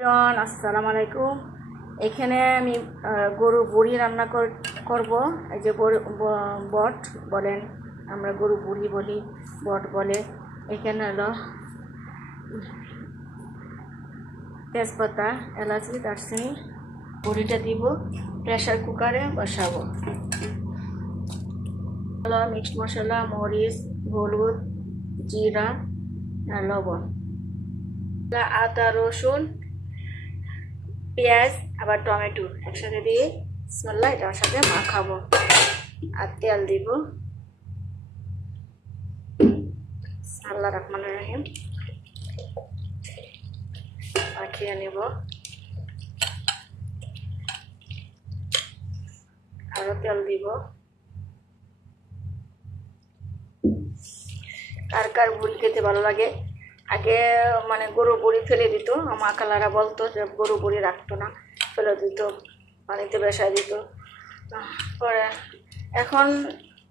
আসসালামু আলাইকুম। এখানে আমি গরু বুড়ি রান্না করব। এই যে বট বলেন, আমরা গরু বুড়ি বলি, বট বলে। এখানে হলো তেজপাতা, এলাচি, দারচিনি। বুড়িটা দিব, প্রেসার কুকারে বসাবো। হলো মিক্সড মশলা, মরিচ, হলুদ, জিরা আর লবণ, আদা, রসুন, পেঁয়াজ, আবার টমেটো একসাথে দিয়ে বিসমিল্লাহ এটার সাথে মাখাবো। আর তেল দিব। আল্লাহর রহমানির রহিম। মাখিয়ে নেব। আরো তেল দিব। কার কার বুড়ি খেতে ভালো লাগে? আগে মানে গরু বুড়ি ফেলে দিত, মা খালারা বলতো যে গরু বুড়ি রাখতো না, ফেলে দিত, পানিতে বেসায় দিত। পরে এখন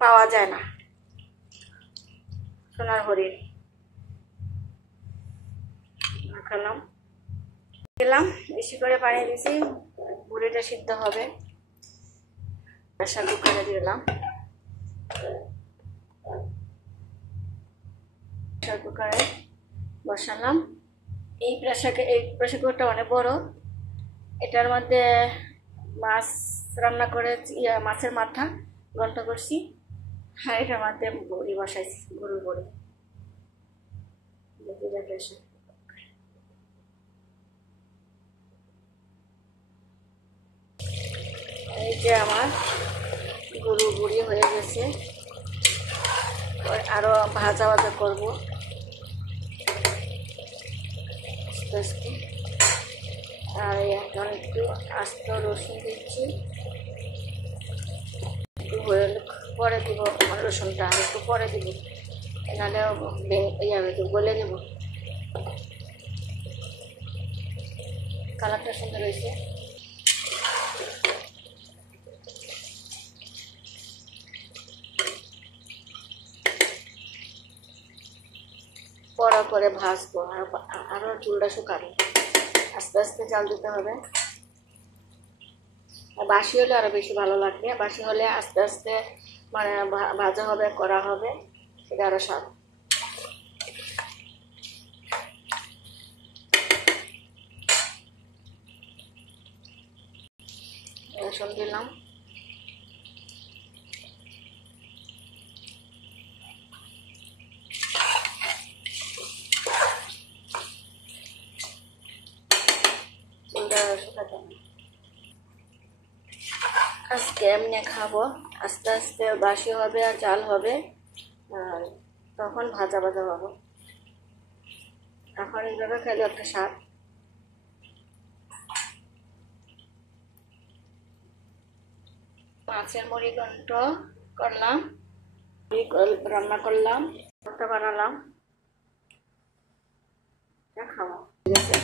পাওয়া যায় না সোনার হরিণ। মাখালাম, দিলাম, বেশি করে পানি দিয়েছি, বুড়িটা সিদ্ধ হবে। প্রেসার কুকারে দিলাম, প্রেসার কুকারে বসালাম। এই প্রেসার কুকারটা অনেক বড়। এটার মধ্যে মাছ রান্না করে, মাছের মাথা ঘন্ট করছি, আর এটার মধ্যে বড়ি বসাইছি, গরুর বড়ি। এই যে আমার গরু বুড়ি হয়ে গেছে। আরো ভাজা ভাজা করবো আস্তে আস্তে। আর এখন একটু আস্ত রসুন দিচ্ছি, একটু পরে দিব রসুনটা, আর একটু পরে দিব, নাহলে গলে দেবো। কালারটা সুন্দর হয়েছে। পড়া করে ভাজবো, আরো চুলটা শুকাবে। আস্তে আস্তে জাল দিতে হবে। বাসি হলে আরো বেশি ভালো লাগবে। বাসি হলে আস্তে আস্তে মানে ভাজা হবে, করা হবে, সেটা আরো স্বাদ। রসুন দিলাম, আজকে এমনি খাবো। আস্তে আস্তে বাসি হবে আর জাল হবে, আর তখন ভাজা ভাজা হবে। এখন এইভাবে খেলে একটা স্বাদ। মাছের মুড়ি ঘন্ট করলাম, রান্না করলাম, বানালাম, খাওয়া ঠিক আছে।